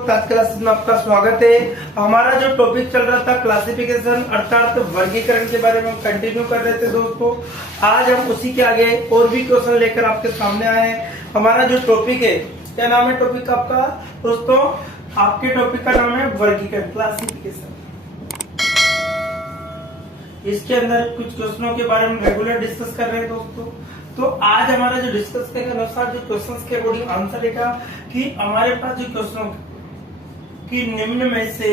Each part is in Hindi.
आज क्लास में आपका स्वागत है। हमारा जो टॉपिक चल रहा था क्लासिफिकेशन अर्थात वर्गीकरण के बारे में हम कंटिन्यू कर रहे थे दोस्तों। आज हम उसी के आगे और भी क्वेश्चन लेकर आपके सामने आए हैं। हमारा जो टॉपिक है, क्या नाम है टॉपिक आपका दोस्तों? आपके टॉपिक का नाम है वर्गीकरण, क्लासिफिकेशन। इसके अंदर कुछ क्वेश्चनों के बारे में रेगुलर डिस्कस कर रहे हैं दोस्तों। तो आज हमारा जो डिस्कस के अनुसार जो क्वेश्चंस के अकॉर्डिंग आंसर देगा कि हमारे पास जो क्वेश्चन कि निम्न में से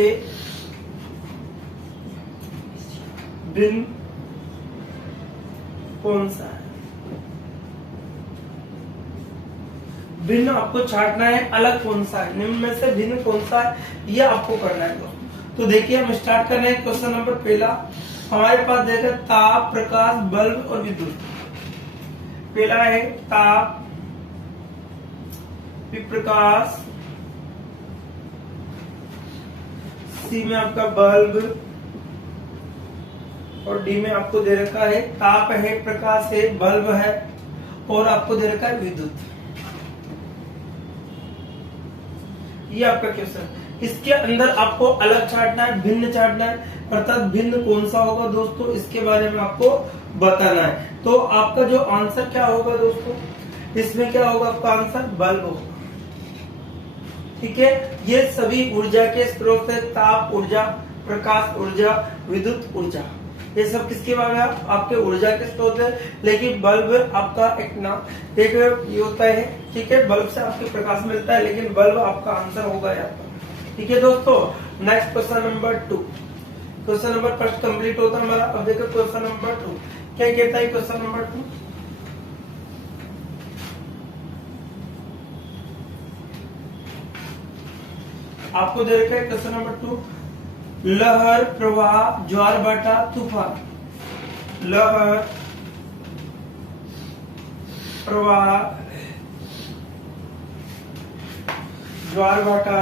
भिन्न कौन सा है। भिन्न आपको छांटना है, अलग कौन सा है, निम्न में से भिन्न कौन सा है, ये आपको करना है दोस्तों। तो देखिए हम स्टार्ट कर रहे हैं। क्वेश्चन नंबर पहला हमारे पास देखा ताप, प्रकाश, बल्ब और विद्युत। पहला है ताप, प्रकाश, सी में आपका बल्ब और डी में आपको दे रखा है ताप है, प्रकाश है, बल्ब है और आपको दे रखा है विद्युत। ये आपका क्वेश्चन। इसके अंदर आपको अलग छांटना है, भिन्न छांटना है, अर्थात भिन्न कौन सा होगा दोस्तों, इसके बारे में आपको बताना है। तो आपका जो आंसर क्या होगा दोस्तों, इसमें क्या होगा आपका आंसर? बल्ब होगा। ठीक है, ये सभी ऊर्जा के स्रोत है। ताप ऊर्जा, प्रकाश ऊर्जा, विद्युत ऊर्जा, ये सब किसके बारे में? आपके ऊर्जा के स्रोत है। लेकिन बल्ब आपका एक नाम एक ये होता है। ठीक है, बल्ब से आपको प्रकाश मिलता है, लेकिन बल्ब आपका आंसर होगा यहाँ पर। ठीक है दोस्तों, next question number 2। Question number first complete होता है हमारा। अब देखो क्वेश्चन नंबर 2 क्या कहता है। क्वेश्चन नंबर 2 आपको दे रखा है। क्वेश्चन नंबर 2 लहर, प्रवाह, ज्वार भाटा, तूफान। लहर, प्रवाह, ज्वार भाटा,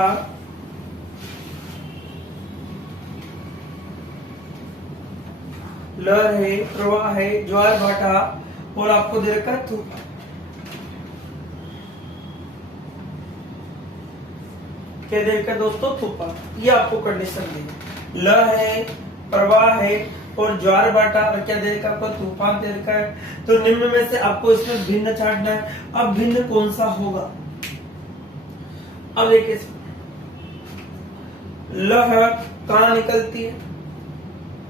लहर है, प्रवाह है, ज्वार भाटा और आपको दे रखा है तूफान। क्या दे रखा है दोस्तों? तूफान। ये आपको कंडीशन दी। लहर है, प्रवाह है और ज्वार भाटा और क्या दे रखा है आपको? तूफान दे रखा है। तो निम्न में से आपको इसमें भिन्न छांटना है। अब भिन्न कौन सा होगा? अब देखिए, लहर कहाँ निकलती है?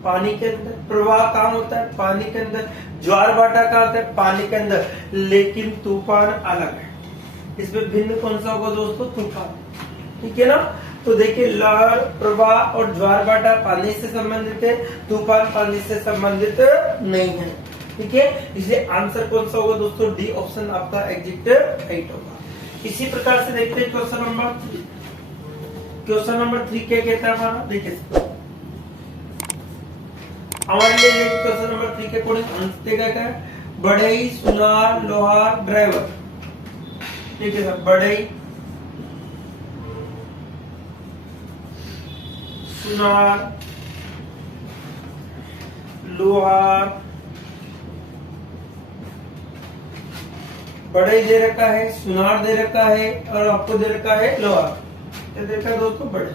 पानी के अंदर। प्रवाह कहाँ होता है? पानी के अंदर। ज्वार भाटा कहाँ होता है? पानी के अंदर। लेकिन तूफान अलग है। इसमें भिन्न कौन सा होगा दोस्तों? तूफान। ठीक है ना। तो देखिए लहर, प्रवाह और ज्वार भाटा पानी से संबंधित है, तूफान पानी से संबंधित नहीं है। ठीक है, इसलिए आंसर कौन सा होगा दोस्तों? डी ऑप्शन आपका एग्जैक्ट राइट होगा। इसी प्रकार से देखते हैं क्वेश्चन नंबर 3। क्वेश्चन नंबर 3 क्या कहता है हमारा? देखिए हमारे लिए क्वेश्चन नंबर 3 के अकॉर्डिंग आंसर देगा क्या? बढ़ई, सुनार, लोहार, ड्राइवर। ठीक है सर, बढ़ई, सुनार, लोहार, बढ़ई दे रखा है, सुनार दे रखा है और आपको दे रखा है लोहार। क्या दे रखा है दोस्तों? बढ़ई।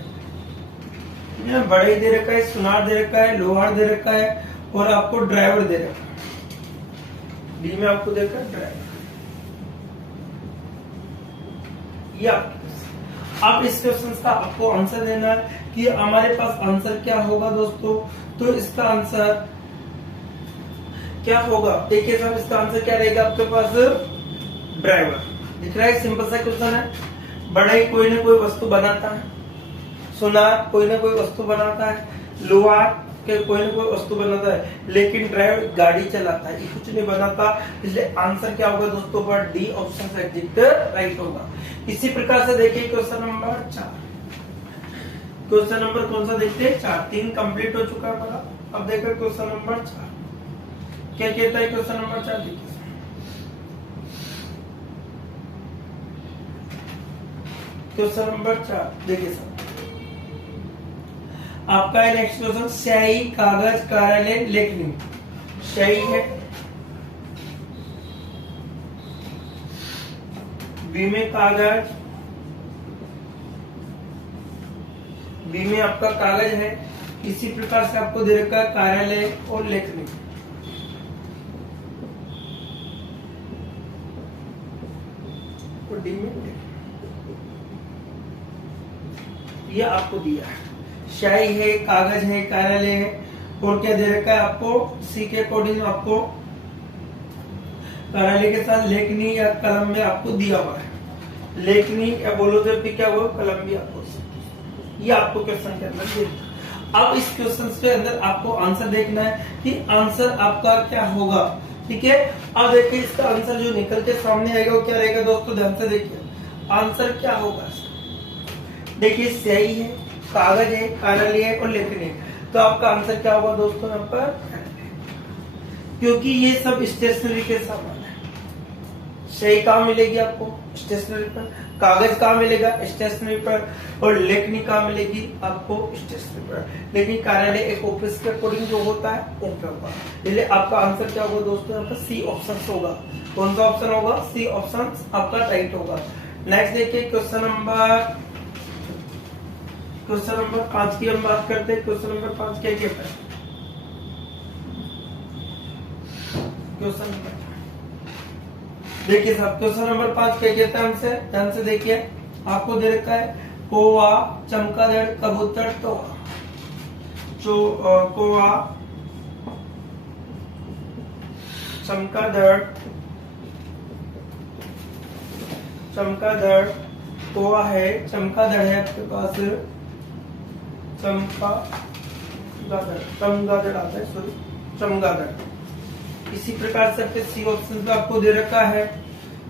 बढ़ई दे रखा है, सुनार दे रखा है, लोहार दे रखा है और आपको ड्राइवर दे रखा है। डी में आपको दे रखा है ड्राइवर। अब इस क्वेश्चन का आपको आंसर देना है कि हमारे पास आंसर क्या होगा दोस्तों। तो इसका आंसर क्या होगा? देखिए साहब, इसका आंसर क्या रहेगा आपके पास? ड्राइवर। दिख रहा है, सिंपल सा क्वेश्चन है। बढ़ई कोई ना कोई वस्तु बनाता है, सुनार कोई ना कोई वस्तु बनाता है, लोहार के कोई ना कोई वस्तु बनाता है, लेकिन ड्राइवर गाड़ी चलाता है, ये कुछ नहीं बनाता। इसलिए आंसर क्या होगा दोस्तों? पर डी ऑप्शन एग्जैक्ट राइट होगा। इसी प्रकार से देखिए क्वेश्चन नंबर 4। क्वेश्चन नंबर कौन सा देखते हैं? 4। 3 कंप्लीट हो चुका है हमारा। अब देखो क्वेश्चन नंबर 4 क्या कहता है। क्वेश्चन नंबर 4 देखिए, क्वेश्चन नंबर 4 देखिए सर, आपका है नेक्स्ट क्वेश्चन। स्याही, कागज, कार्यालय, लेखनी। स्याही है, बी में कागज, बी में आपका कागज है, इसी प्रकार से आपको दे रखा है कार्यालय और लेखनी। डी में ये आपको दिया है, शाही है, कागज है, कार्यालय है, और क्या दे रखा है आपको सी के अकॉर्डिंग आपको कार्यालय के साथ लेखनी या कलम में आपको दिया हुआ है। लेखनी या बोलो तो क्या हुआ, कलम भी आपको, ये आपको क्वेश्चन के अंदर दिया। अब इस क्वेश्चन के अंदर आपको आंसर देखना है कि आंसर आपका क्या होगा। ठीक है, अब देखिए इसका आंसर जो निकल के सामने आएगा वो क्या रहेगा दोस्तों, ध्यान से देखिए आंसर क्या होगा। देखिए स्याही है, कागज है, कार्यालय है और लेखनी है, तो आपका आंसर क्या होगा दोस्तों यहाँ पर, क्योंकि ये सब स्टेशनरी के सामान है। स्याही कहाँ मिलेगी आपको, स्टेशनरी पर, कागज कहाँ मिलेगा, स्टेशनरी पर, और लेखनी कहाँ मिलेगी आपको, स्टेशनरी पर। लेकिन कार्यालय एक ऑफिस के अकॉर्डिंग जो होता है उन पर होगा, इसलिए आपका आंसर क्या होगा दोस्तों, यहाँ पर सी ऑप्शन होगा। कौन सा ऑप्शन होगा, सी ऑप्शन आपका राइट होगा। नेक्स्ट देखिए क्वेश्चन नंबर 5 की हम बात करते हैं। क्वेश्चन नंबर 5 क्या कहता है, क्वेश्चन नंबर देखिए साहब, क्वेश्चन नंबर 5 क्या कहता है हमसे, ध्यान से देखिए। आपको दे रखा है कौवा, चमगादड़, कबूतर, तोता। कौवा, चमगादड़, कौवा है, चमगादड़ है आपके पास, चमगादड़ आता है, सॉरी चमगादड़। इसी प्रकार से आपके सी ऑप्शन में आपको दे रखा है,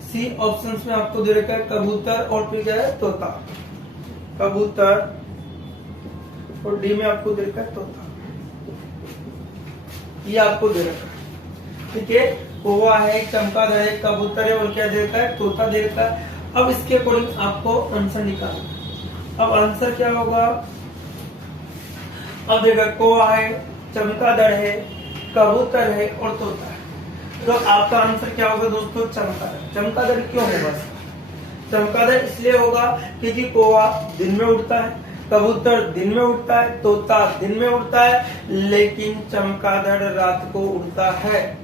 सी ऑप्शन में आपको दे रखा है कबूतर और फिर क्या है, तोता। कबूतर और डी में आपको दे रखा है तोता, ये आपको दे रखा है। ठीक है, कौवा है, चमगादड़ है, कबूतर है और क्या दे रखा है, तोता दे रखा है। अब इसके अकॉर्डिंग आपको आंसर निकालना। अब आंसर क्या होगा, अब देखा कौवा है, चमगादड़ है, कबूतर है और तोता है, तो आपका आंसर क्या होगा दोस्तों, चमगादड़। चमगादड़ क्यों होगा, चमगादड़ इसलिए होगा क्योंकि कौवा दिन में उड़ता है, कबूतर दिन में उड़ता है, तोता दिन में उड़ता है, लेकिन चमगादड़ रात को उड़ता है।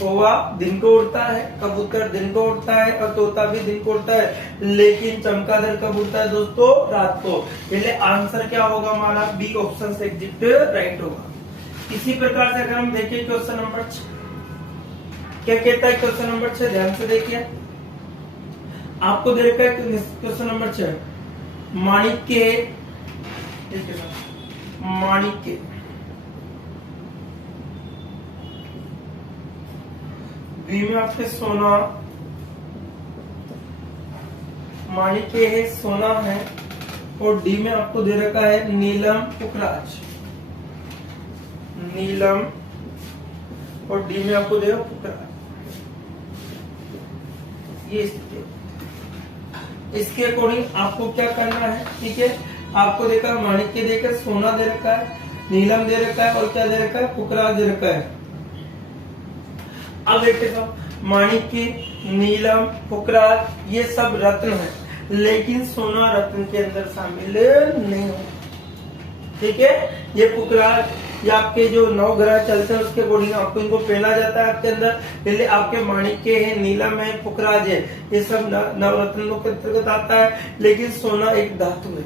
कौवा दिन को उड़ता है, कबूतर दिन को उड़ता है और तोता भी दिन को उड़ता है, लेकिन चमगादड़ कब उड़ता है दोस्तों, रात को। इसलिए आंसर क्या होगा हमारा, बी ऑप्शन से एग्जिट राइट होगा। इसी प्रकार से अगर हम देखें क्वेश्चन नंबर 6 क्या कहता है, क्वेश्चन नंबर 6 ध्यान से देखिए। आपको दे रखा है क्वेश्चन नंबर 6, माणिक्य, माणिक्य, बी में आपके सोना, माणिक्य है, सोना है, और डी में आपको दे रखा है नीलम, पुखराज। नीलम और डी में आपको दे रखा पुखराज, ये स्थिति। इसके अकॉर्डिंग आपको क्या करना है, ठीक है, आपको देखा माणिक्य देकर, सोना दे रखा है, नीलम दे रखा है और क्या दे रखा है, पुखराज दे रखा है। अब देखते हैं माणिक्य, नीलम, पुखराज ये सब रत्न है, लेकिन सोना रत्न के अंदर शामिल नहीं हो। ठीक है, ये पुखराज या आपके जो 9 ग्रह चलते हैं उसके अकॉर्डिंग आपको इनको पहना जाता है आपके अंदर। इसलिए आपके माणिक्य है, नीलम है, पुखराज है, ये सब नवरत्नों के अंतर्गत आता है, लेकिन सोना एक धातु है।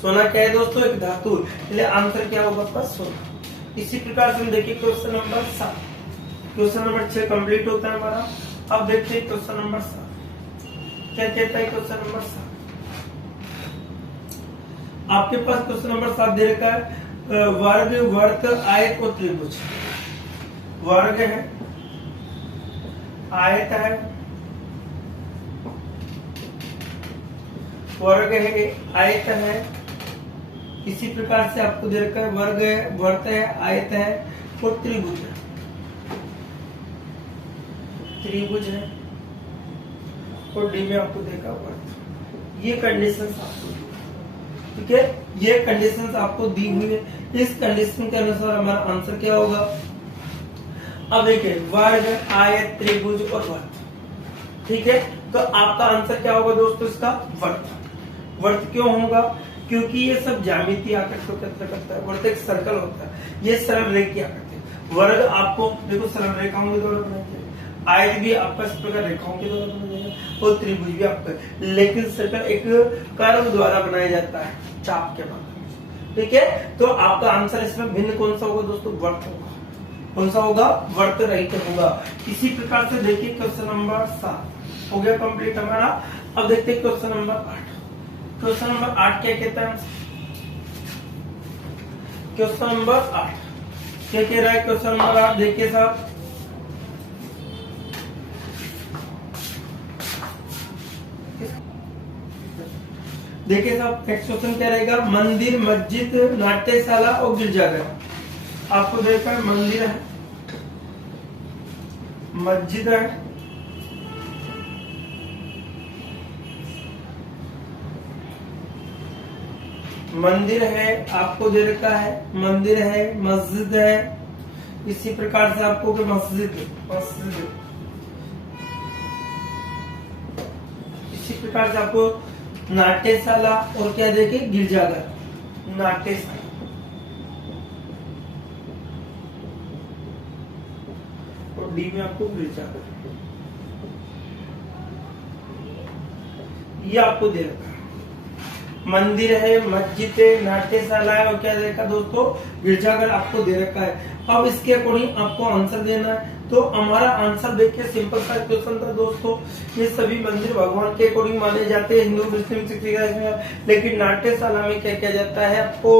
सोना क्या है दोस्तों, एक धातु। इसलिए आंसर क्या होगा आपका, सोना। इसी प्रकार से हम देखिए question number 7। Question number 6 complete होता है हमारा। अब देखते हैं क्वेश्चन नंबर 7 क्या कहता है। क्वेश्चन नंबर 7 आपके पास क्वेश्चन नंबर 7 दे रखा है वर्ग, वर्त, आयत और त्रिभुज। वर्ग है, आयत है, वर्ग है, आयत है, इसी प्रकार से आपको दे रखा है वर्ग है, वर्त है, आयत है और त्रिभुज है। त्रिभुज है और डी में आपको देखा वर्ग। ये कंडीशंस आपको, ठीक है, ये कंडीशंस आपको दी हुई है। इस कंडीशन के अनुसार हमारा आंसर क्या होगा। अब देखिए वर्ग, आयत, त्रिभुज और वर्त। ठीक है, तो आपका आंसर क्या होगा दोस्तों, इसका वर्त। वर्त क्यों होगा, क्योंकि ये सब ज्यामितीय आकृति को एकत्र करता है। वर्त एक सर्कल होता है, ये सरल रेखा की आकृति। वर्ग आपको देखो सरल रेखाओं के द्वारा बनाया जाएगा, आयत भी आपका इस प्रकार रेखाओं के द्वारा बनाया जाएगा और त्रिभुज भी आपका, लेकिन सर्कल एक कर्व द्वारा बनाया जाता है, चाप के माध्यम से। ठीक है, तो आपका आंसर इसमें भिन्न कौन सा होगा दोस्तों? वर्त होगा। कौन सा होगा? वर्त रहित होगा। इसी प्रकार से देखिए क्वेश्चन नंबर 7 हो गया कंप्लीट हमारा। अब देखते हैं क्वेश्चन नंबर 8। क्वेश्चन नंबर 8 क्या कहता है? क्वेश्चन नंबर 8 क्या कह रहा है? क्वेश्चन नंबर 8 देखिए साहब, देखिए साहब नेक्स्ट क्वेश्चन क्या रहेगा? मंदिर, मस्जिद, नाट्यशाला और गिरजाघर। आपको देखा है मंदिर है, मस्जिद है, मंदिर है, आपको दे रखा है मंदिर है, मस्जिद है, इसी प्रकार से आपको मस्जिद, इसी प्रकार से आपको नाट्यशाला और क्या देखे? गिरजाघर, नाट्यशाला और डी में आपको गिरजाघर, ये आपको दे रखा है। मंदिर है, मस्जिद है, नाट्यशाला है और क्या दे रखा दोस्तों? गिरजाघर आपको दे रखा है। अब इसके अकॉर्डिंग आपको आंसर देना है। तो हमारा आंसर देखिए सिंपल सा क्वेश्चन था दोस्तों। ये सभी मंदिर भगवान के अकॉर्डिंग माने जाते हैं, हिंदू, मुस्लिम, सिख, लेकिन नाट्यशाला में क्या किया जाता है? आपको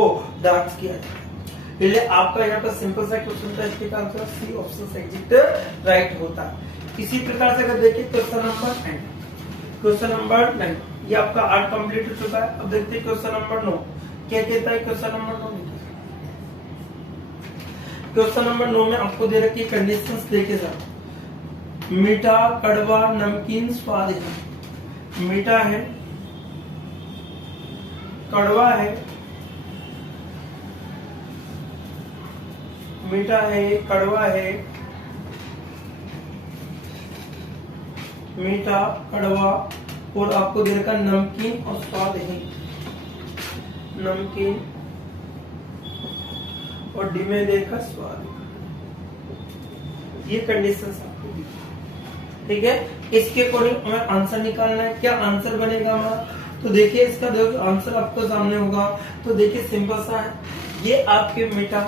डांस किया जाता है। इसलिए आपका यहाँ पर सिंपल सा क्वेश्चन था, इसके answer C option exit right होता है। इसी प्रकार से अगर देखिए क्वेश्चन नंबर 9, क्वेश्चन नंबर 9 ये आपका 8 कंप्लीट हो चुका है। अब देखते हैं क्वेश्चन नंबर 9 क्या कहता है? क्वेश्चन नंबर 9 क्वेश्चन नंबर 9 में आपको दे रखी कंडीशंस देखिए साहब, मीठा, कड़वा, नमकीन, स्वाद है। मीठा है, कड़वा है, मीठा है, कड़वा है, मीठा, कड़वा और आपको दे रखा नमकीन और स्वाद है। नमकीन और डी में देखा स्वाद। ये कंडीशन आपको दी, ठीक है। इसके अकॉर्डिंग हमें आंसर निकालना है। क्या आंसर बनेगा हमारा? तो देखिए इसका जो आंसर आपको सामने होगा, तो देखिए सिंपल सा है, ये आपके मीठा,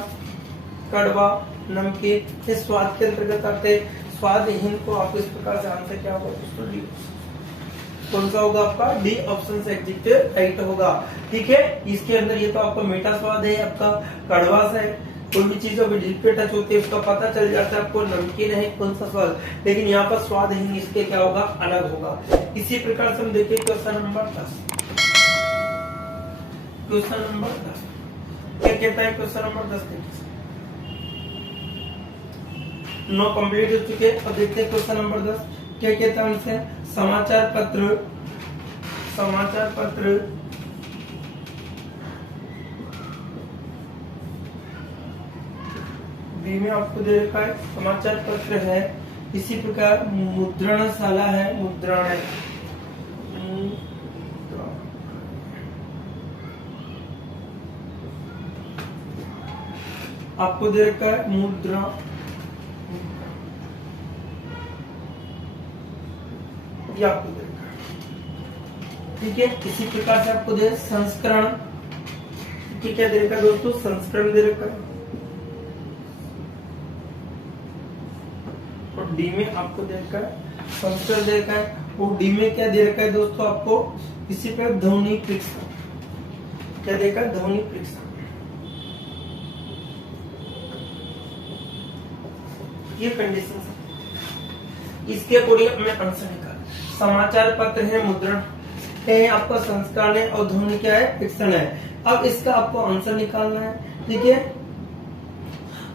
कड़वा, नमकीन ये स्वाद के अंतर्गत आते हैं। स्वादहीन को आपको इस प्रकार से आंसर क्या होगा दोस्तों? डी। कौन सा होगा आपका? डी ऑप्शन से एग्जिट राइट होगा, ठीक है। इसके अंदर ये तो आपका मीठा स्वाद है, आपका कड़वा सा है, कोई भी चीज अभी दिल पे टच होती है उसका पता चल जाता है आपको नमकीन है कौन सा स्वाद, लेकिन यहाँ पर स्वाद ही इसके क्या होगा? अलग होगा। इसी प्रकार से हम देखिए क्वेश्चन नंबर 10। क्वेश्चन नंबर 10 क्या कहता है? क्वेश्चन नंबर 10 देखिए 9 कंप्लीट हो चुके। अब देखते हैं क्वेश्चन नंबर 10 क्या कहता है हमसे? समाचार पत्र, समाचार पत्र, बी में आपको दे रखा है समाचार पत्र है। इसी प्रकार मुद्रणशाला है, मुद्रण है, आपको दे रखा है मुद्रा, ये आपको दे रखा है, ठीक है। इसी प्रकार से आपको दे संस्करण, क्या दे रखा है दोस्तों? संस्करण दे रखा है। और डी में आपको दे रखा है संस्करण दे रखा है। और डी में क्या दे रखा है दोस्तों आपको? इसी पर ध्वनि परीक्षण, क्या देखा? ध्वनि परीक्षण। ये कंडीशन इसके अकॉर्डिंग हमें आंसर निकाल। समाचार पत्र है, मुद्रण है, आपका संस्करण है और ध्वनि क्या है? परीक्षण है। अब इसका आपको आंसर निकालना है, ठीक है।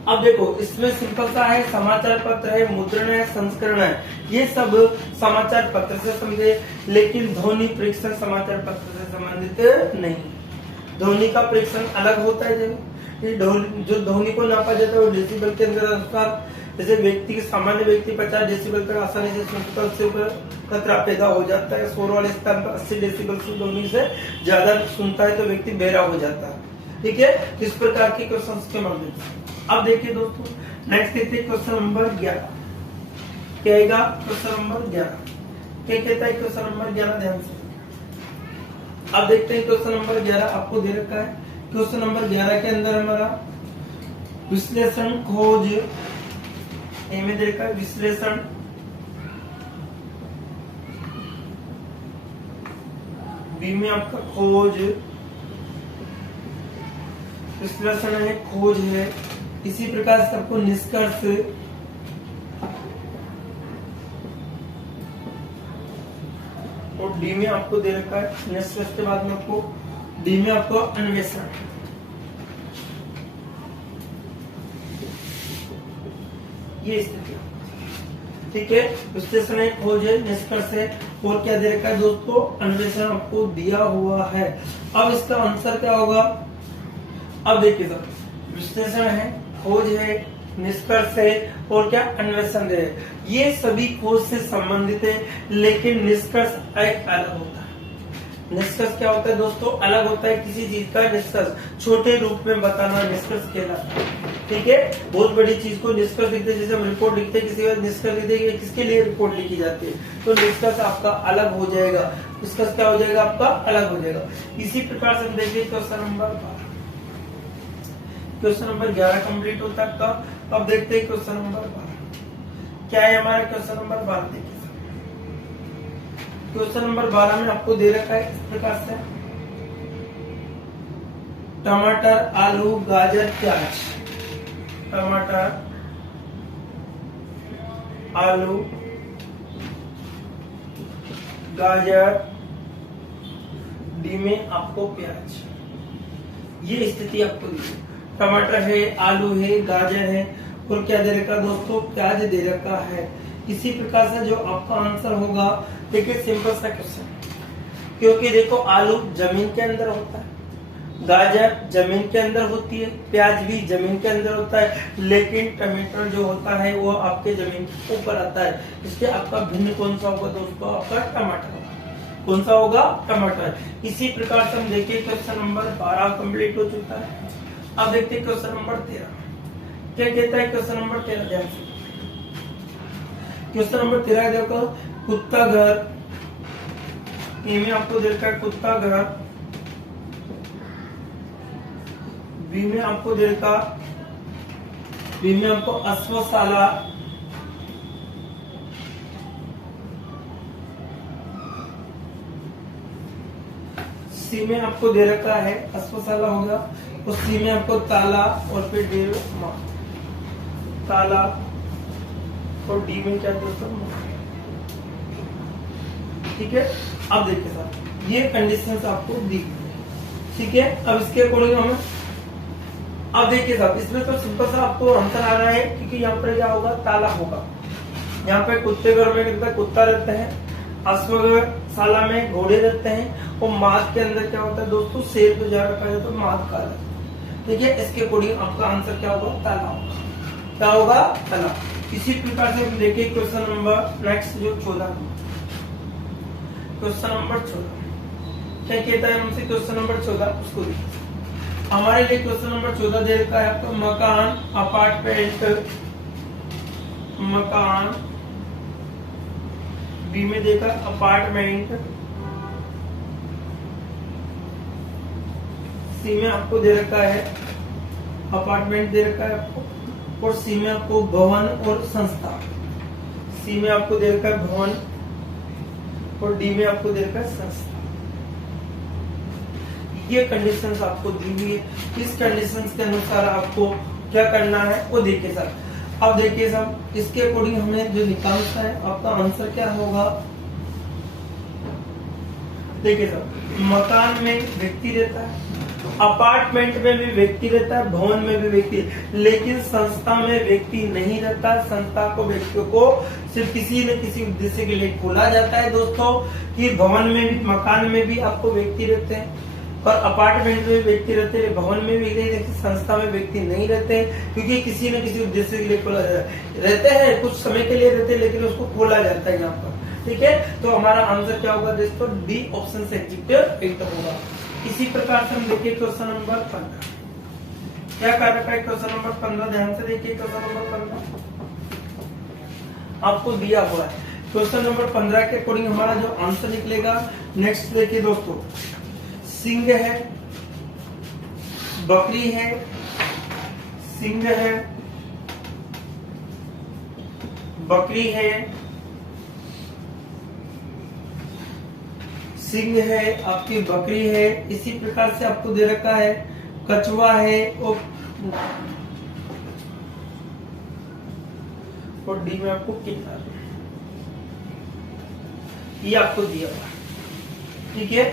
अब देखो इसमें सिंपल सा है, समाचार पत्र है, मुद्रण है, संस्करण है, ये सब समाचार पत्र से समझे, लेकिन ध्वनि परीक्षण समाचार पत्र से संबंधित नहीं। ध्वनि का परीक्षण अलग होता है। जो ध्वनि को नापा जाता है वो डेसिबल के अंदर अनुसार, जैसे व्यक्ति सामान्य व्यक्ति 50 डेसिबल तक आसानी से सुन सकता है, उससे ऊपर खतरा पैदा हो जाता है। शोर वाले स्थान पर 80 डेसिबल से ध्वनि से ज्यादा सुनता है तो व्यक्ति बहरा हो जाता है। ठीक है, इस प्रकार के क्वेश्चन के माध्यम से। अब देखिए दोस्तों, नेक्स्ट देखते हैं क्वेश्चन नंबर 11। क्या आएगा क्वेश्चन नंबर 11? क्या कहता है क्वेश्चन नंबर 11? ध्यान से अब देखते हैं क्वेश्चन नंबर 11 आपको दे रखा है। क्वेश्चन नंबर 11 के अंदर हमारा विश्लेषण खोज ए में दे रखा है, विश्लेषण बी में आपका खोज, विश्लेषण है, खोज है, इसी प्रकार से आपको निष्कर्ष, और डी में आपको दे रखा है निष्कर्ष के बाद में आपको डी में आपको अन्वेषण। ये स्थिति, ठीक है, विश्लेषण है, खोज है, निष्कर्ष है, और क्या दे रखा है दोस्तों? अन्वेषण आपको दिया हुआ है। अब इसका आंसर क्या होगा? अब देखिए सर, विश्लेषण है, खोज है, निष्कर्ष है, और क्या अन्वेषण है। ये सभी खोज से संबंधित है, लेकिन निष्कर्ष एक अलग होता है। निष्कर्ष क्या होता है दोस्तों? अलग होता है। किसी चीज का निष्कर्ष छोटे रूप में बताना निष्कर्ष कहलाता है। ठीक है, बहुत बड़ी चीज को निष्कर्ष लिखते हैं, जैसे हम रिपोर्ट लिखते हैं, किसी का निष्कर्ष लिखते हैं, किसके लिए रिपोर्ट लिखी जाती है, तो निष्कर्ष आपका अलग हो जाएगा। निष्कर्ष क्या हो जाएगा? आपका अलग हो जाएगा। इसी प्रकार से हम देखिए question number 12। Question number 11 complete होता है आपका। अब देखते हैं क्वेश्चन नंबर 12 क्या है हमारा। क्वेश्चन नंबर 12 देखिए, क्वेश्चन नंबर 12 में आपको दे रखा है इस प्रकार से, टमाटर, आलू, गाजर, प्याज। टमाटर, आलू, गाजर, डी में आपको प्याज। ये स्थिति आपको दी है। टमाटर है, आलू है, गाजर है, और क्या दे रखा दोस्तों? प्याज दे रखा है। इसी प्रकार से जो आपका आंसर होगा, देखिए सिंपल सा क्वेश्चन, क्योंकि देखो आलू जमीन के अंदर होता है, गाजर जमीन के अंदर होती है, प्याज भी जमीन के अंदर होता है, लेकिन टमाटर जो होता है वो आपके जमीन के ऊपर आता है। इसलिए आपका भिन्न कौन सा होगा दोस्तों? आपका टमाटर होगा। कौन सा होगा? टमाटर। इसी प्रकार से हम देखिए क्वेश्चन नंबर 12 कंप्लीट हो चुका है। अब देखते हैं क्वेश्चन नंबर 13 क्या कहता है। क्वेश्चन नंबर 13 ध्यान से, क्वेश्चन नंबर 13 देखो, कुत्ता घर, ए में आपको दे रखा है कुत्ता घर, बी में आपको दे रखा, बी में आपको अश्वशाला, सी में आपको दे रखा है अश्वशाला होगा, और सी में आपको ताला, और फिर डी में ताला, और डी में क्या दोस्तों? ठीक है, अब देखिए सर, ये कंडीशंस आपको दी। ठीक है, अब इसके अकॉर्डिंग हमें, अब देखिए साहब, इसमें तो सिंपल सा आपको आंसर आ रहा है, क्योंकि यहाँ पर क्या होगा? ताला होगा। यहाँ पे कुत्ते घर में कुत्ता रहते हैं, अश्वशाला में घोड़े रहते हैं, और माद के अंदर क्या होता है दोस्तों? शेर को जहाँ रखा जाता है माद का। देखिए इसके अकॉर्डिंग आपका आंसर क्या होगा? ताला होगा। क्या होगा? ताला। इसी प्रकार से हम देखिए क्वेश्चन नंबर नेक्स्ट जो 14, क्वेश्चन नंबर 14 क्या कहता है हमसे? क्वेश्चन नंबर 14 उसको देखिए। हमारे लिए क्वेश्चन नंबर 14 दे रखा है आपका मकान, अपार्टमेंट, मकान, बी में देखा अपार्टमेंट, सी में आपको दे रखा है अपार्टमेंट दे रखा है आपको, और सी में आपको भवन और संस्था। सी में आपको दे रखा है भवन, और डी में आपको दे रखा है संस्था। ये कंडीशंस आपको दी हुई है। इस कंडीशंस के अनुसार आपको क्या करना है वो देखिए सर। अब देखिए सर, इसके अकॉर्डिंग हमें जो निकालना है आपका आंसर क्या होगा? देखिए सर, मकान में व्यक्ति रहता है, अपार्टमेंट में भी व्यक्ति रहता है, भवन में भी व्यक्ति, लेकिन संस्था में व्यक्ति नहीं रहता। संस्था को व्यक्तियों को सिर्फ किसी न किसी उद्देश्य के लिए खोला जाता है दोस्तों। कि भवन में भी, मकान में भी आपको व्यक्ति रहते हैं, और अपार्टमेंट में भी व्यक्ति रहते हैं, भवन में भी रहते, संस्था में व्यक्ति नहीं रहते, क्योंकि किसी न किसी उद्देश्य के लिए खोला जाता है। रहते हैं कुछ समय के लिए रहते हैं, लेकिन उसको खोला जाता है यहाँ पर। ठीक है, तो हमारा आंसर क्या होगा दोस्तों, बी ऑप्शन से एडजेक्टिव एट होगा। इसी प्रकार से हम देखिए क्वेश्चन नंबर 15 क्या कर रखा है। क्वेश्चन नंबर 15 ध्यान से देखिए, क्वेश्चन नंबर 15 आपको दिया हुआ है। क्वेश्चन नंबर 15 के अकॉर्डिंग हमारा जो आंसर निकलेगा, नेक्स्ट देखिए दोस्तों, सिंह है, बकरी है, सिंह है, बकरी है, सिंह है, आपकी बकरी है, इसी प्रकार से आपको दे रखा है कछुआ है और डी में आपको कितना, ये आपको दिया हुआ, ठीक है।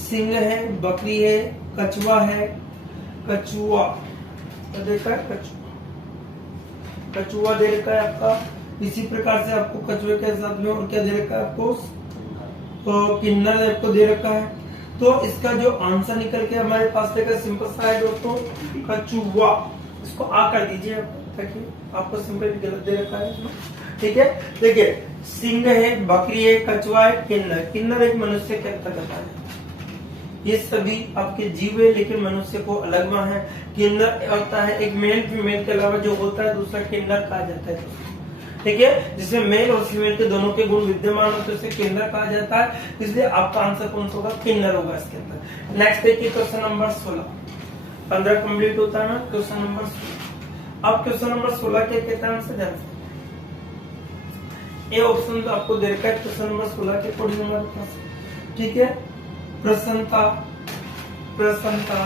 सिंह है, बकरी है, कछुआ है, कछुआ देखा है, कछुआ, कछुआ दे रखा है आपका। इसी प्रकार से आपको कछुए के साथ में और क्या दे रखा है आपको, तो किन्नर आपको दे रखा है। तो इसका जो आंसर निकल के हमारे पास देखा सिंपल सा है दोस्तों, कछुआ। इसको आ कर दीजिए ताकि आपको सिंपल गलत दे रखा है इसमें, ठीक है। देखिए सिंह है, बकरी है, कछुआ है, किन्नर। किन्नर एक मनुष्य के अंतर्गत है, ये सभी आपके जीव है लेकिन मनुष्य को अलग में है। किन्नर होता है एक मेल फीमेल के अलावा जो होता है दूसरा किन्नर कहा जाता है, ठीक है, जिसमें मेल और फीमेल के दोनों के गुण विद्यमान होते हैं, उसे किन्नर कहा जाता है। इसलिए आपका आंसर कौन सा होगा, किन्नर होगा इसके अंदर। नेक्स्ट देखिए क्वेश्चन नंबर 16, 15 कंप्लीट होता है ना, क्वेश्चन नंबर 16। अब क्वेश्चन नंबर 16 क्या कहता है आंसर ध्यान से, ए ऑप्शन तो आपको दे रखा है क्वेश्चन नंबर 16 के अकॉर्डिंग हमारे पास, ठीक है। प्रसन्नता, प्रसन्नता,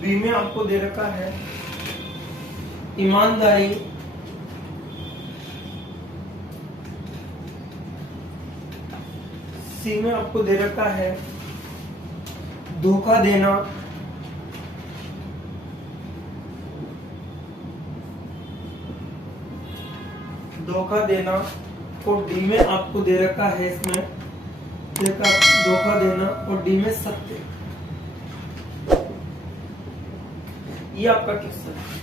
बी में आपको दे रखा है ईमानदारी, सी में आपको दे रखा है धोखा देना, धोखा देना, और डी में आपको दे रखा है इसमें देखा धोखा देना, और डी में सत्य। ये आपका क्वेश्चन है,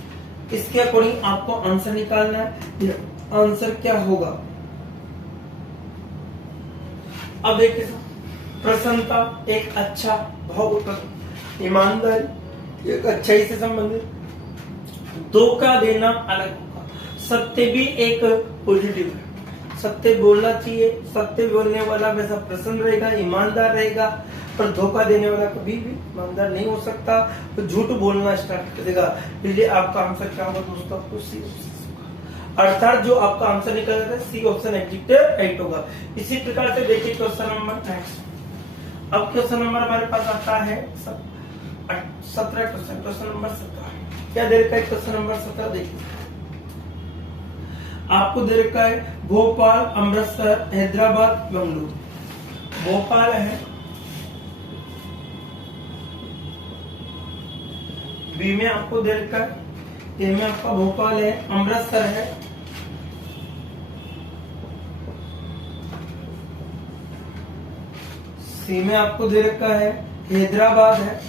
इसके अकॉर्डिंग आपको आंसर निकालना है। आंसर क्या होगा, अब देखिए प्रसन्नता एक अच्छा भाव उत्पन्न, ईमानदारी एक अच्छाई से संबंधित, धोखा देना अलग होगा, सत्य भी एक पॉजिटिव है, सत्य बोलना चाहिए, सत्य बोलने वाला वैसा प्रसन्न रहेगा, ईमानदार रहेगा, पर धोखा देने वाला कभी भी ईमानदार नहीं हो सकता, तो झूठ बोलना स्टार्ट कर देगा। इसलिए आपका आंसर क्या होगा दोस्तों, आपको सी ऑप्शन, अर्थात जो आपका आंसर निकल रहा है सी ऑप्शन एडजेक्टिव राइट होगा। इसी प्रकार से देखिए क्वेश्चन नंबर नेक्स्ट। अब क्वेश्चन नंबर हमारे पास आता है 17 क्वेश्चन, क्वेश्चन नंबर 17 क्या दे रखा है, क्वेश्चन नंबर 17 देखिए आपको दे रखा है भोपाल, अमृतसर, हैदराबाद, बेंगलुरु। भोपाल है, बी में आपको दे रखा है, ए में आपका भोपाल है, अमृतसर है, सी में आपको दे रखा है हैदराबाद है,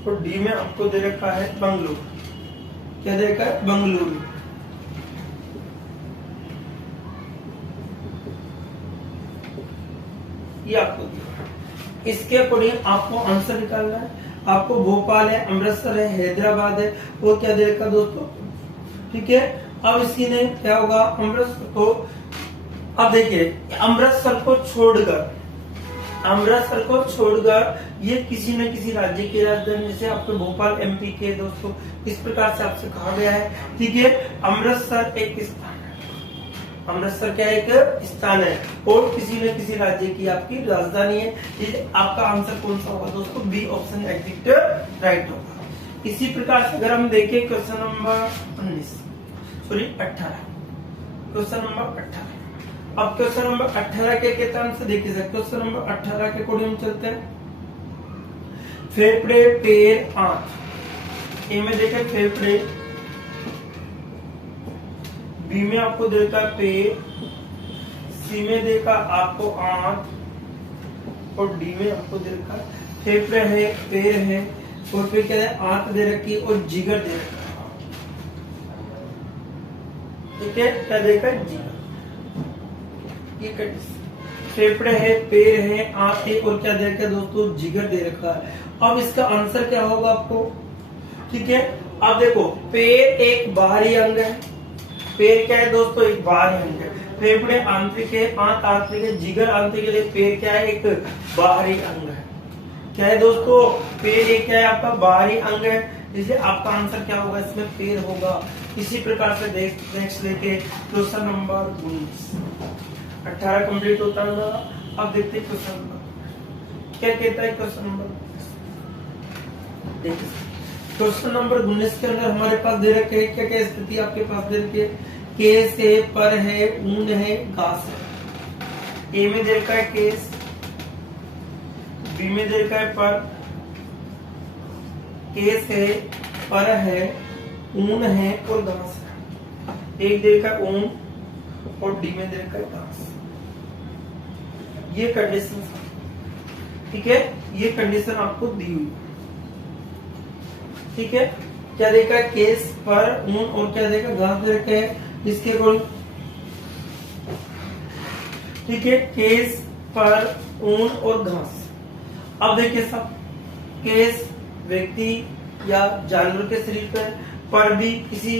और डी में आपको दे रखा है बेंगलुरु। क्या दे रखा है, बेंगलुरु। ये आपको दिया, इसके अकॉर्डिंग आपको आंसर निकालना है। आपको भोपाल है, अमृतसर है, हैदराबाद है, वो क्या दे रखा दोस्तों, ठीक है। अब इसी ने क्या होगा, अमृतसर को, अब देखिए अमृतसर को छोड़कर, अमृतसर को छोड़कर ये किसी न किसी राज्य की राजधानी, जैसे आपके भोपाल एमपी के दोस्तों, इस प्रकार से आपसे कहा गया है, ठीक है। अमृतसर एक स्थान है, अमृतसर क्या एक स्थान है और किसी न किसी राज्य की आपकी राजधानी है। ये आपका आंसर कौन सा होगा दोस्तों, बी ऑप्शन एडजेक्टिव राइट होगा। इसी प्रकार से अगर हम देखें क्वेश्चन नंबर 18, क्वेश्चन नंबर 18। अब क्वेश्चन नंबर 18 के कहता है देखिए सर, क्वेश्चन नंबर 18 के अकॉर्डिंग चलते हैं। फेफड़े, पैर, आंख। ए में देखें फेफड़े, बी में आपको देखा पैर, सी में देखा आपको आंख, और डी में आपको देखा फेफड़े है, पैर है, और फिर क्या है, आंत दे रखी है और जिगर दे रखा है। ठीक है, क्या देखा, जिगर। ये कंडीशन, फेफड़े है, पैर है, आंत है और क्या दे रखा है दोस्तों, जिगर दे रखा है। अब इसका आंसर क्या होगा आपको, ठीक है। अब देखो, पैर एक बाहरी अंग है, पैर क्या है दोस्तों, एक बाहरी अंग है। फेफड़े आंतरिक है, आंत आंतरिक है, जिगर आंतरिक है, पैर क्या है, एक बाहरी अंग है। क्या है दोस्तों, पैर एक क्या है आपका बाहरी अंग है, इसलिए आपका आंसर क्या होगा, इसमें पैर होगा। इसी प्रकार से नेक्स्ट देखे क्वेश्चन नंबर 19। 18 कंप्लीट होता है। अब देखते हैं क्वेश्चन नंबर क्या कहता है। क्वेश्चन नंबर देखिए, क्वेश्चन नंबर 19 के अंदर हमारे पास दे रखे क्या क्या स्थिति आपके पास दे रखे, केस है, पर है, ऊन है, घास है। ए में दे रखा है केस, बी में दे रखा है पर, केस है, पर है, ऊन है और घास है। एक दे रखा है ऊन और डी में दे रखा है घास। ये कंडीशन, ठीक है, ये कंडीशन आपको दी हुई, ठीक है। क्या देखा है, केस, पर, ऊन और क्या देखा, घास दे रखे हैं इसके अकॉर्डिंग, ठीक है। केस, पर, ऊन और घास। अब देखिए सब, केस व्यक्ति या जानवर के शरीर पर भी किसी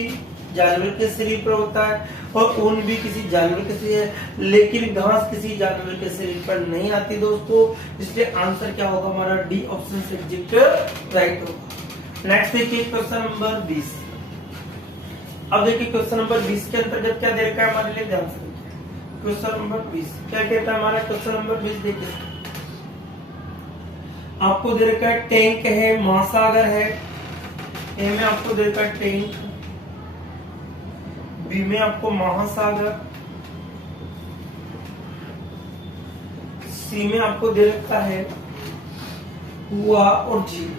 जानवर के शरीर पर होता है और ऊन भी किसी जानवर के शरीर है, लेकिन घास किसी जानवर के शरीर पर नहीं आती दोस्तों। इसलिए आंसर क्या होगा हमारा, डी ऑप्शन से एग्जैक्ट राइट होगा। नेक्स्ट देखिए क्वेश्चन नंबर 20। अब देखिए क्वेश्चन नंबर 20 के अंतर्गत क्या दे रखा है हमारे लिए, ध्यान से देखिए। क्वेश्चन नंबर 20 क्या कहता है हमारा, क्वेश्चन नंबर 20 देखिए, आपको दे रखा है टैंक है, महासागर है। ए में आपको दे रखा है टैंक, बी में आपको महासागर, सी में आपको दे रखा है कुआं और झील।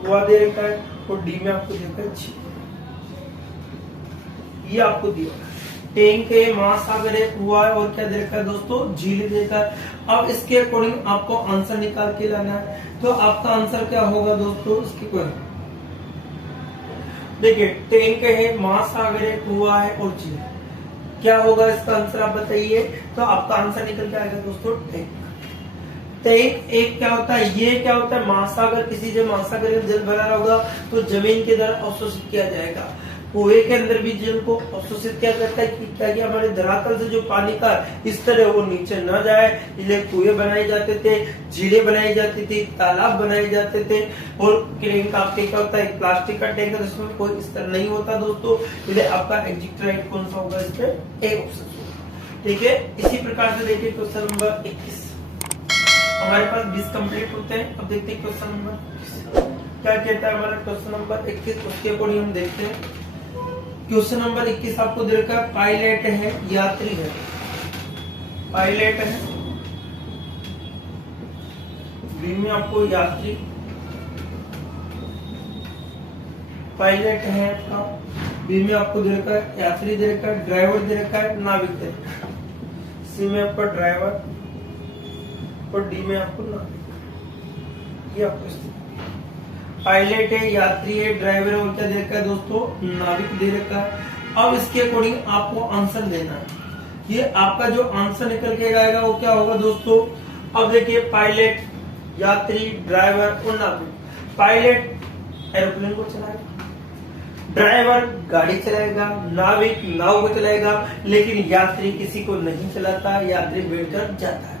कुआं दे रखा है और डी में आपको दे रखा है झील। ये आपको दिया टैंक है, महासागर है, कुआं है और क्या दे रखा है दोस्तों, झील दे रखा है। अब इसके अकॉर्डिंग आपको आंसर निकाल के लाना है। तो आपका आंसर क्या होगा दोस्तों, इसके कोई देखिए, टैंक है, महासागर है, कुआं है और झील। क्या होगा इसका आंसर आप बताइए। तो आपका आंसर निकल के आएगा दोस्तों टैंक। टैंक एक क्या होता है, ये क्या होता है, महासागर, किसी जब महासागर में जल भरा होगा तो जमीन के द्वारा अवशोषित किया जाएगा। कुएं के अंदर भी जल को अवशोषित किया जाता है कि ताकि हमारे धरातल से जो पानी का स्तर है वो नीचे न जाए, इसलिए कुएं बनाए जाते थे, झीलें बनाई जाती थी, तालाब बनाए जाते थे। और टैंक आपके क्या होता है, प्लास्टिक का टैंक है जिसमें कोई स्तर नहीं होता दोस्तों, इसलिए आपका एग्जैक्ट राइट कौन सा होगा, इस पे ए ऑप्शन। ठीक है, इसी प्रकार से देखिए क्वेश्चन नंबर 21। हमारे पास 20 कंप्लीट होते हैं। अब देखते हैं क्वेश्चन नंबर क्या कहता है हमारा क्वेश्चन नंबर 21, उसके अकॉर्डिंग हम देखते हैं। क्वेश्चन नंबर 21 आपको दे रखा है पायलट है, यात्री है। पायलट है, बी में आपको यात्री, पायलट है आपका, बी में आपको दे रखा है यात्री दे रखा है, ड्राइवर दे रखा है, नाविक दे रखा है। सी में आपका ड्राइवर और डी में आपको नाविक। ये आपको पायलट है, यात्री है, ड्राइवर है और क्या दे रखा है दोस्तों, नाविक दे रखा है। अब इसके अकॉर्डिंग आपको आंसर देना है। ये आपका जो आंसर निकल के आएगा वो क्या होगा दोस्तों। अब देखिए पायलट, यात्री, ड्राइवर और नाविक। पायलट एरोप्लेन को चलाएगा, ड्राइवर गाड़ी चलाएगा, नाविक नाव को चलाएगा, लेकिन यात्री किसी को नहीं चलाता, यात्री बैठकर जाता है।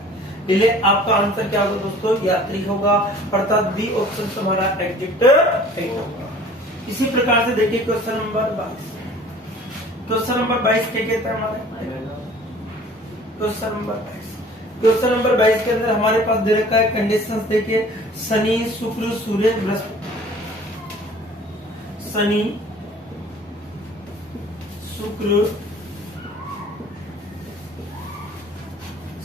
इसलिए आपका आंसर क्या होगा दोस्तों, यात्री होगा, अर्थात बी ऑप्शन हमारा एग्जैक्ट राइट होगा। इसी प्रकार से देखिए क्वेश्चन नंबर 22। क्वेश्चन नंबर 22 क्या कहता है हमारे, क्वेश्चन नंबर 22। क्वेश्चन नंबर 22 के अंदर हमारे पास दे रखा है कंडीशंस देखिए, शनि, शुक्र, सूर्य, बृहस्पति। शनि, शुक्र,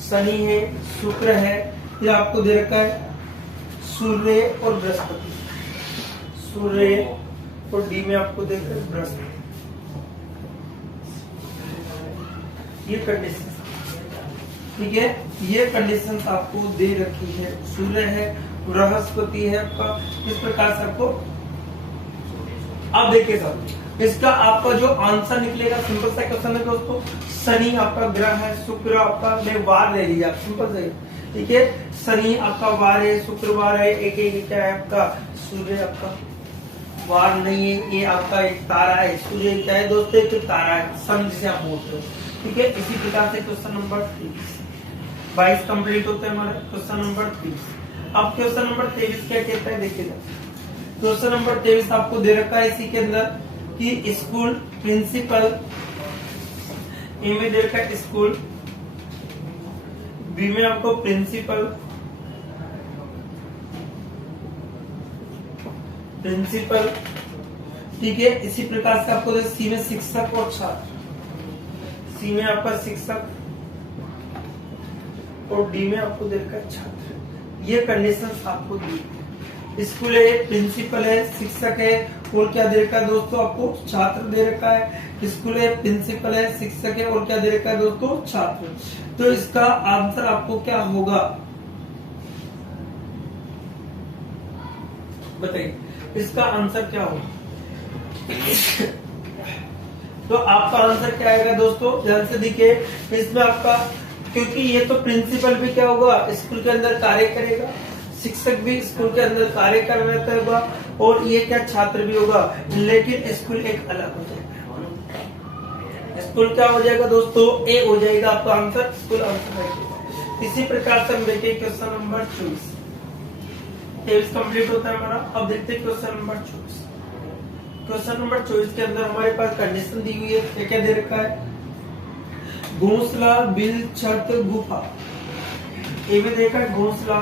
शनि है, शुक्र है, फिर आपको दे रखा है सूर्य और बृहस्पति। सूर्य और डी में आपको दे रखा है बृहस्पति। ये कंडीशन ठीक है, ये कंडीशन आपको दे रखी है। सूर्य है, बृहस्पति है आपका, इस प्रकार से आपको। अब देखिए साहब, इसका आपका जो आंसर निकलेगा, सिंपल सा क्वेश्चन है दोस्तों। शनि आपका ग्रह है, शुक्र आपका वार ले लीजिए आप, सिंपल से, ठीक है। शनि आपका वार है, शुक्रवार है, एक क्या है आपका सूर्य आपका वार नहीं है, ये आपका एक तारा है। सूर्य क्या है दोस्तों, एक तारा है, सन जिसे आप बोलते हो, ठीक है। इसी प्रकार से क्वेश्चन नंबर 22 कंप्लीट होता है हमारा। Question number 30। अब क्वेश्चन नंबर 23 क्या कहता है, देखिएगा। क्वेश्चन नंबर 23 आपको दे रखा है इसी के अंदर कि स्कूल प्रिंसिपल, ए में दे रखा है स्कूल, बी में आपको प्रिंसिपल, ठीक है। इसी प्रकार से आपको सी में शिक्षक और छात्र, सी में आपका शिक्षक और डी में आपको दे रखा है छात्र। ये कंडीशंस आपको दी। स्कूल है, प्रिंसिपल है, शिक्षक है, और क्या दे रखा है दोस्तों आपको, छात्र दे रखा है। स्कूल है, प्रिंसिपल है, शिक्षक है, और क्या दे रखा है दोस्तों, छात्र। तो इसका आंसर आपको क्या होगा बताइए, इसका आंसर क्या होगा। तो आपका आंसर क्या आएगा दोस्तों, ध्यान से देखिए। इसमें आपका, क्योंकि ये तो प्रिंसिपल भी क्या होगा, स्कूल के अंदर कार्य करेगा, शिक्षक भी स्कूल के अंदर कार्य कर रहा होगा, और ये क्या छात्र भी होगा, लेकिन स्कूल एक अलग हो जाएगा। स्कूल क्या हो जाएगा दोस्तों, ए हो जाएगा आपका आंसर, स्कूल आंसर। इसी प्रकार से हम देखिए क्वेश्चन नंबर 23 कंप्लीट होता है हमारा। अब देखते हैं क्वेश्चन नंबर 24। क्वेश्चन नंबर 24 के अंदर हमारे पास कंडीशन दी हुई है, क्या क्या दे रखा है, घोंसला, बिल, छत, गुफा। ए में देखा है घोंसला,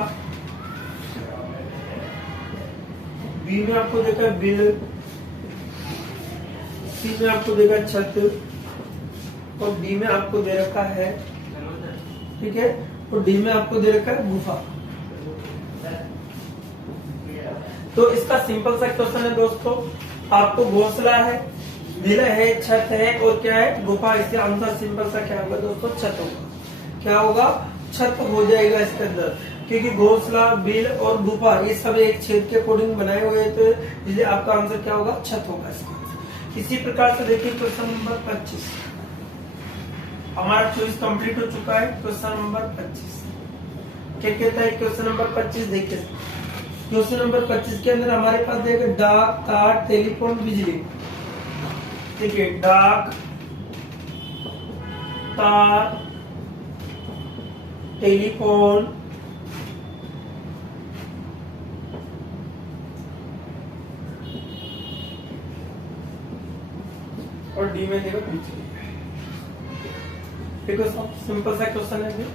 बी में आपको देखा है बिल, सी में आपको देखा है छत, और डी में आपको दे रखा है, ठीक है, और डी में आपको दे रखा है गुफा। तो इसका सिंपल सा क्वेश्चन है दोस्तों, आपको घोंसला है, बिल है, छत है, और क्या है, गुफा। इससे आंसर सिंपल सा क्या होगा दोस्तों, छत होगा। क्या होगा, छत हो जाएगा इसके अंदर, क्योंकि घोंसला, बिल और गुफा ये सब एक छेद के अकॉर्डिंग बनाए हुए हैं, तो इसलिए आपका आंसर क्या होगा, छत होगा इसका। इसी प्रकार से देखिए क्वेश्चन नंबर 25 हमारा 24 कंप्लीट हो चुका है। क्वेश्चन नंबर 25 क्या कहता है, क्वेश्चन नंबर 25 देखिए। क्वेश्चन नंबर 25 के अंदर हमारे पास देखिए डाक, तार, टेलीफोन, बिजली। देखिए डाक, तार, टेलीफोन, और डी में देखो बिजली। देखो सिंपल सा क्वेश्चन है।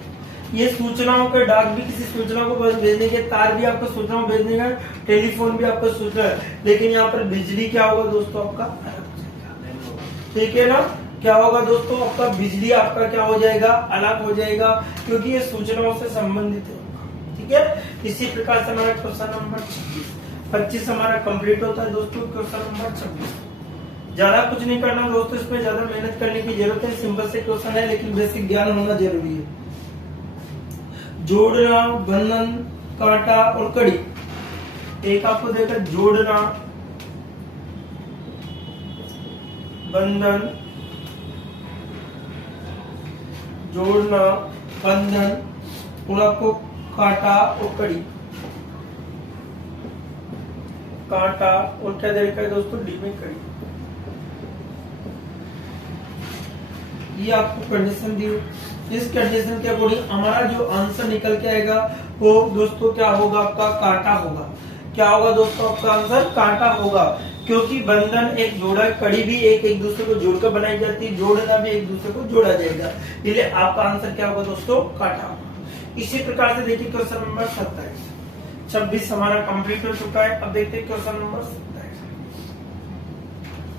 ये सूचनाओं का, डाक भी किसी सूचना को भेजने के, तार भी आपको सूचनाओं भेजने का, टेलीफोन भी आपको सूचना है, लेकिन यहाँ पर बिजली क्या होगा दोस्तों आपका, ठीक है ना। क्या होगा दोस्तों आपका, बिजली आपका क्या हो जाएगा, अलग हो जाएगा, क्योंकि ये सूचनाओं से संबंधित है, ठीक है। इसी प्रकार से हमारा क्वेश्चन नंबर 25 हमारा कंप्लीट होता है दोस्तों। क्वेश्चन नंबर 26 ज्यादा कुछ नहीं करना दोस्तों, इसमें ज्यादा मेहनत करने की जरूरत है, सिंपल से क्वेश्चन है, लेकिन बेसिक ज्ञान होना जरूरी है। जोड़ना, बंधन, कांटा और कड़ी। एक आपको देखा जोड़ना, बंधन, जोड़ना, बंधन, और आपको कांटा और कड़ी। कांटा और क्या दे रखा है दोस्तों, डी में कड़ी। ये आपको कंडीशन दी। इस कंडीशन के अकॉर्डिंग हमारा जो आंसर निकल के आएगा वो दोस्तों क्या होगा, आपका कांटा होगा। क्या होगा दोस्तों, आपका आंसर कांटा होगा, क्योंकि बंधन एक जोड़ा, कड़ी भी एक दूसरे को जोड़कर बनाई जाती है, जोड़ना भी एक दूसरे को जोड़ा जाएगा, इसलिए आपका आंसर क्या होगा दोस्तों, कांटा होगा। इसी प्रकार से देखिए क्वेश्चन नंबर 27 26 हमारा कंप्लीट हो चुका है। अब देखते हैं क्वेश्चन नंबर 27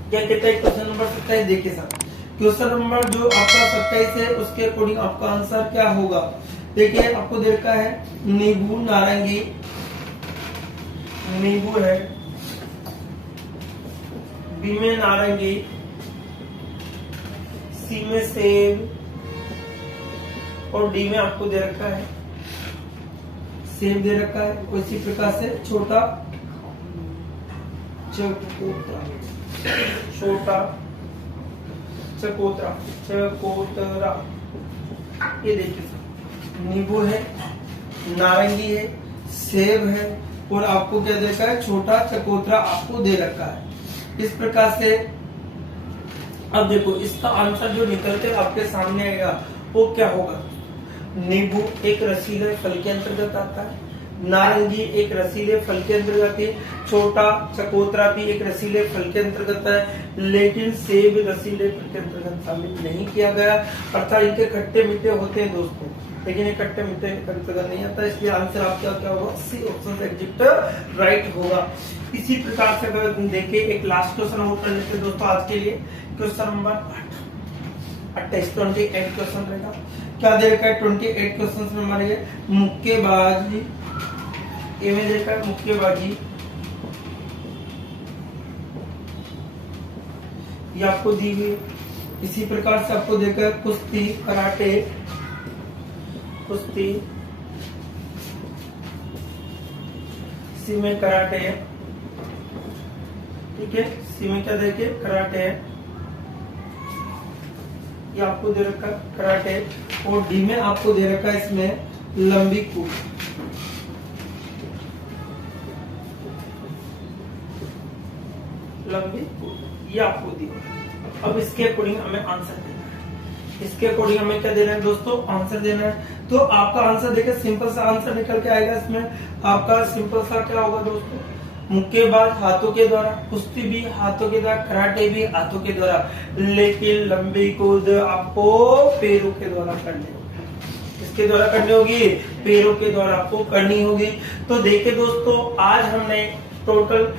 क्या कहता है। क्वेश्चन नंबर 27 देखिए सर, क्वेश्चन नंबर जो आपका 27 है उसके अकॉर्डिंग आपका आंसर क्या होगा। देखिए आपको दे रखा है नींबू, नारंगी, नींबू है, बी में नारंगी, सी में सेब, और डी में आपको दे रखा है सेब दे रखा है। इसी प्रकार से छोटा चकोतरा, छोटा चकोतरा, चकोतरा, ये देखिए नींबू है, नारंगी है, सेब है और आपको क्या दे रखा है, छोटा चकोतरा आपको दे रखा है। इस प्रकार से अब देखो इसका आंसर जो निकल के आपके सामने आएगा वो क्या होगा। नींबू एक रसीले फल के अंतर्गत आता है, नारंगी एक रसीले फल के अंतर्गत है, छोटा चकोतरा भी एक रसीले फल के अंतर्गत है, लेकिन सेब रसीले फल के अंतर्गत शामिल नहीं किया गया। अर्थात इनके खट्टे मीठे होते हैं दोस्तों, लेकिन ये खट्टे मीठे अंतर्गत नहीं आता, इसलिए आंसर आपका क्या होगा, सी ऑप्शन एग्जिट राइट होगा। इसी प्रकार से अगर देखें एक लास्ट क्वेश्चन और कर लेते हैं दोस्तों आज के लिए। क्वेश्चन नंबर 28 28 क्वेश्चन रहेगा। क्या दे रखा है 28 क्वेश्चन में हमारे मुक्केबाजी, ये में देखा है मुक्केबाजी, ये आपको दी हुई। इसी प्रकार से आपको देखा है कुश्ती, कराटे, कुश्ती, इसी में कराटे है, ठीक है, इसी में क्या देखिए कराटे है, ये आपको दे रखा है कराटे। और डी में आपको दे रखा है इसमें लंबी कूद, लंबी कूद, ये आपको दिया। अब इसके अकॉर्डिंग हमें आंसर देना है, इसके अकॉर्डिंग हमें क्या देना है दोस्तों, आंसर देना है। तो आपका आंसर देखिए सिंपल सा आंसर निकल के आएगा। इसमें आपका सिंपल सा क्या होगा दोस्तों, मुक्केबाज हाथों के द्वारा, कुश्ती भी हाथों के द्वारा, कराटे भी हाथों के द्वारा, लेकिन लंबी कूद आपको पैरों के द्वारा करनी होगी। किसके द्वारा करनी होगी, पैरों के द्वारा आपको करनी होगी। तो देखिए दोस्तों आज हमने टोटल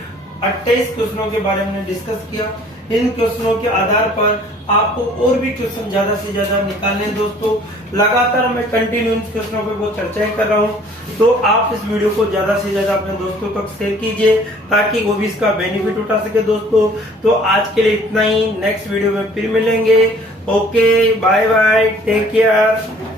28 क्वेश्चनों के बारे में डिस्कस किया। इन क्वेश्चनों के आधार पर आपको और भी क्वेश्चन ज्यादा से ज्यादा निकालने दोस्तों। लगातार मैं कंटिन्यू इन क्वेश्चनों पे बहुत चर्चाएं कर रहा हूं, तो आप इस वीडियो को ज्यादा से ज्यादा अपने दोस्तों तक शेयर कीजिए ताकि वो भी इसका बेनिफिट उठा सके दोस्तों। तो आज के लिए इतना ही, नेक्स्ट वीडियो में फिर मिलेंगे। Okay, bye bye, take care.